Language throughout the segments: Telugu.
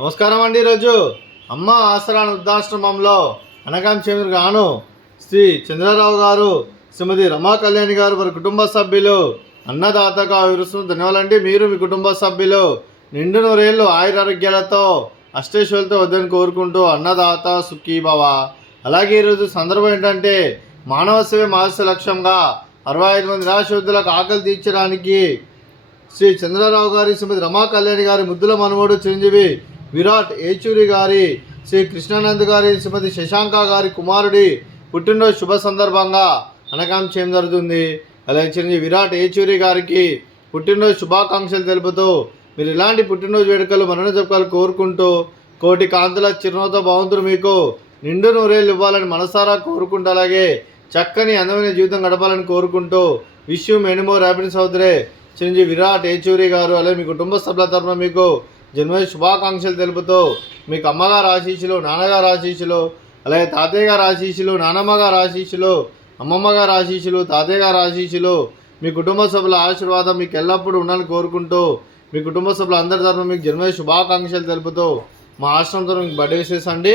నమస్కారం అండి. ఈరోజు అమ్మ ఆసరా వృద్ధాశ్రమంలో అనగాం చంద్రుడు గాను శ్రీ చంద్రరావు గారు, శ్రీమతి రమా కళ్యాణి గారు వారి కుటుంబ సభ్యులు అన్నదాతగా ఆవిరుస్తున్న ధన్యవాదాలండి. మీరు మీ కుటుంబ సభ్యులు నిండు నూరేళ్ళు ఆయురారోగ్యాలతో అష్టైశ్వర్యాలతో వద్దని కోరుకుంటూ అన్నదాత సుఖీభవ. అలాగే ఈరోజు సందర్భం ఏంటంటే మానవ సేవ మానస లక్ష్యంగా 65 మంది నిరాశ్రయులకు ఆకలి తీర్చడానికి శ్రీ చంద్రరావు గారి, శ్రీమతి రమా కళ్యాణి గారి ముద్దుల మనవడు చిరంజీవి విరాట్ ఏచూరి గారి, శ్రీ కృష్ణానంద్ గారి, శ్రీమతి శశాంక గారి కుమారుడి పుట్టినరోజు శుభ సందర్భంగా అనకాంక్ష ఏం జరుగుతుంది. అలాగే చిరంజీవి విరాట్ ఏచూరి గారికి పుట్టినరోజు శుభాకాంక్షలు తెలుపుతూ మీరు ఇలాంటి పుట్టినరోజు వేడుకలు మరణ జరుపుకోవాలని కోరుకుంటూ కోటి కాంతుల చిరునవ్వుతో భగవంతుడు మీకు నిండు నూరేళ్ళు ఇవ్వాలని మనసారా కోరుకుంటూ అలాగే చక్కని అందమైన జీవితం గడపాలని కోరుకుంటూ wish you many more happiness అవుతురే చిరంజీవి విరాట్ ఏచూరి గారు. అలాగే మీ కుటుంబ సభ్యుల తరఫున మీకు జన్మదిన శుభాకాంక్షలు తెలుపుతూ మీకు అమ్మగారు ఆశీస్సులు, నాన్నగారు ఆశీస్సులు, అలాగే తాతయ్య గారు ఆశీస్సులు, నానమ్మ గారు ఆశీస్సులు, అమ్మమ్మ గారు ఆశీస్సులు, తాతయ్య గారు ఆశీస్సులు, మీ కుటుంబ సభ్యుల ఆశీర్వాదం మీకు ఎల్లప్పుడూ ఉండాలని కోరుకుంటూ మీ కుటుంబ సభ్యుల అందరి తరఫున మీకు జన్మదిన శుభాకాంక్షలు తెలుపుతూ మా ఆశ్రమంతో మీకు బర్త్డే విషెస్ అండి.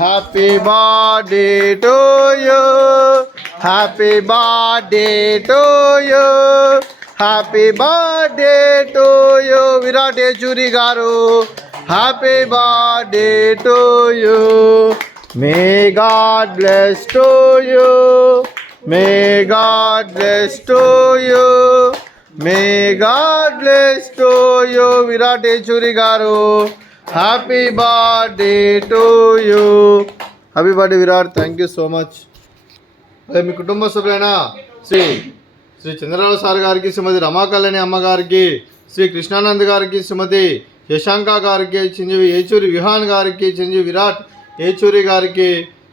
Happy birthday to you, happy birthday to you, happy birthday to you Virat Yechury garu. Happy birthday to you. May God bless to you, may God bless to you, may God bless to you Virat Yechury garu. Happy birthday to you. Happy birthday Virat. Thank you so much. అదే మీ కుటుంబ సభ్యులైన శ్రీ చంద్రరావు సార్ గారికి, శ్రీమతి రమా కళ్యాణి అమ్మగారికి, శ్రీ కృష్ణానంద్ గారికి, శ్రీమతి శశాంక గారికి, చిరంజీవి ఏచూరి విహాన్ గారికి, చిరంజీవి విరాట్ ఏచూరి గారికి,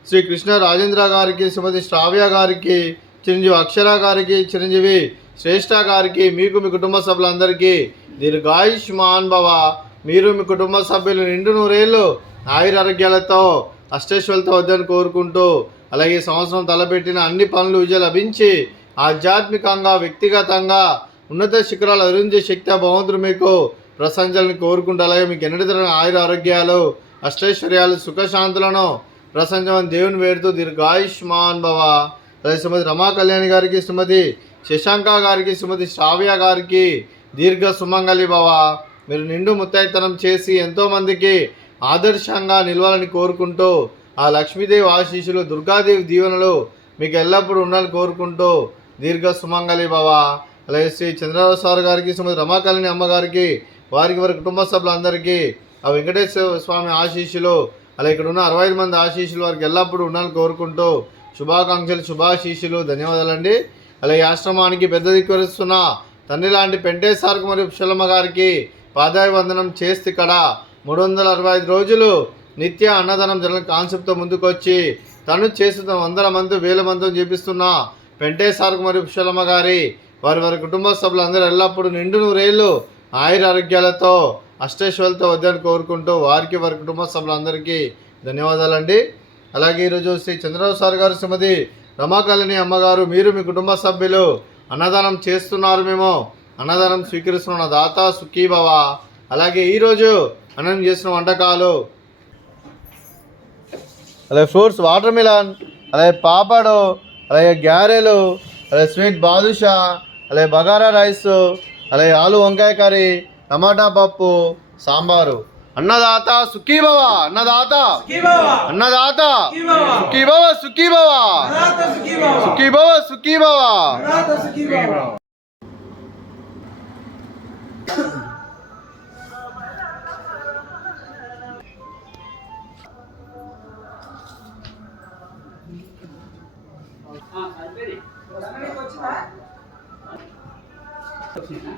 శ్రీ కృష్ణ రాజేంద్ర గారికి, శ్రీమతి శ్రావ్య గారికి, చిరంజీవి అక్షర గారికి, చిరంజీవి శ్రేష్ఠ గారికి, మీకు మీ కుటుంబ సభ్యులందరికీ దీర్ఘాయుష్మాన్ భవ. మీరు మీ కుటుంబ సభ్యులు నిండు నూరేళ్ళు ఆయురారోగ్యాలతో అష్టైశ్వర్యాలతో వద్దని కోరుకుంటూ అలాగే సంవత్సరం తలపెట్టిన అన్ని పనులు విజయం లభించి ఆధ్యాత్మికంగా వ్యక్తిగతంగా ఉన్నత శిఖరాలు అధిరించే శక్తి భగవంతుడు మీకు ప్రశంసలను కోరుకుంటూ అలాగే మీకు ఎన్నటితరం ఆయురారోగ్యాలు అష్టైశ్వర్యాలు సుఖశాంతులను ప్రశంసమని దేవుని వేడుతూ దీర్ఘాయుష్మాన్ భవ. అలాగే శ్రీమతి రమా కళ్యాణి గారికి, శ్రీమతి శశాంక గారికి, శ్రీమతి శ్రావ్య గారికి దీర్ఘ సుమంగళి భవ. మీరు నిండు ముత్తైతనం చేసి ఎంతోమందికి ఆదర్శంగా నిలవాలని కోరుకుంటూ ఆ లక్ష్మీదేవి ఆశీస్సులు, దుర్గాదేవి దీవెనలు మీకు ఎల్లప్పుడూ ఉండాలని కోరుకుంటూ దీర్ఘ సుమంగళి భవ. అలాగే శ్రీ చంద్రరావు సార్ గారికి, శ్రీమతి రమా కళ్యాణి అమ్మగారికి, వారికి వారి కుటుంబ సభ్యులందరికీ ఆ వెంకటేశ్వర స్వామి ఆశీస్సులు, అలాగే ఇక్కడ ఉన్న 65 మంది ఆశీస్సులు వారికి ఎల్లప్పుడూ ఉండాలని కోరుకుంటూ శుభాకాంక్షలు, శుభాశీస్సులు, ధన్యవాదాలండి. అలాగే ఆశ్రమానికి పెద్ద దిక్కువరుస్తున్న తండ్రి లాంటి పెంటేశ్వరకు మరియు పుష్పలమ్మ గారికి పాదాభివందనం చేస్తే ఇక్కడ 365 రోజులు నిత్య అన్నదానం జరగని కాన్సెప్ట్తో ముందుకొచ్చి తను చేస్తున్న 100 మంది 1000 మందితో చేపిస్తున్న పెంటేశ్వరకు మరియు పుష్పలమ్మ గారి వారి వారి కుటుంబ సభ్యులందరూ ఎల్లప్పుడూ నిండు నూరేళ్ళు ఆయురారోగ్యాలతో అష్టైశ్వర్యాలతో వద్దని కోరుకుంటూ వారికి వారి కుటుంబ సభ్యులందరికీ ధన్యవాదాలండి. అలాగే ఈరోజు శ్రీ చంద్రరావు సార్ గారు, శ్రీమతి రమా కళ్యాణి అమ్మగారు, మీరు మీ కుటుంబ సభ్యులు అన్నదానం చేస్తున్నారు, మేము అన్నదానం స్వీకరిస్తున్న దాత సుఖీభవ. అలాగే ఈరోజు అన్నం చేసిన వంటకాలు అలాగే ఫ్రూట్స్, వాటర్ మిలన్, అలాగే పాపడు, అలాగే గ్యారెలు, అలాగే స్వీట్ బాదుషా, అలాగే బగారా రైస్, అలాగే ఆలు వంకాయ కర్రీ, టమాటా పప్పు, సాంబారు. అన్నదాత సుఖీభవ, అన్నదాత అన్నదాత సుఖీభవ, సుఖీభవ సుఖీభవ, సుఖీభవ. వచ్చిందా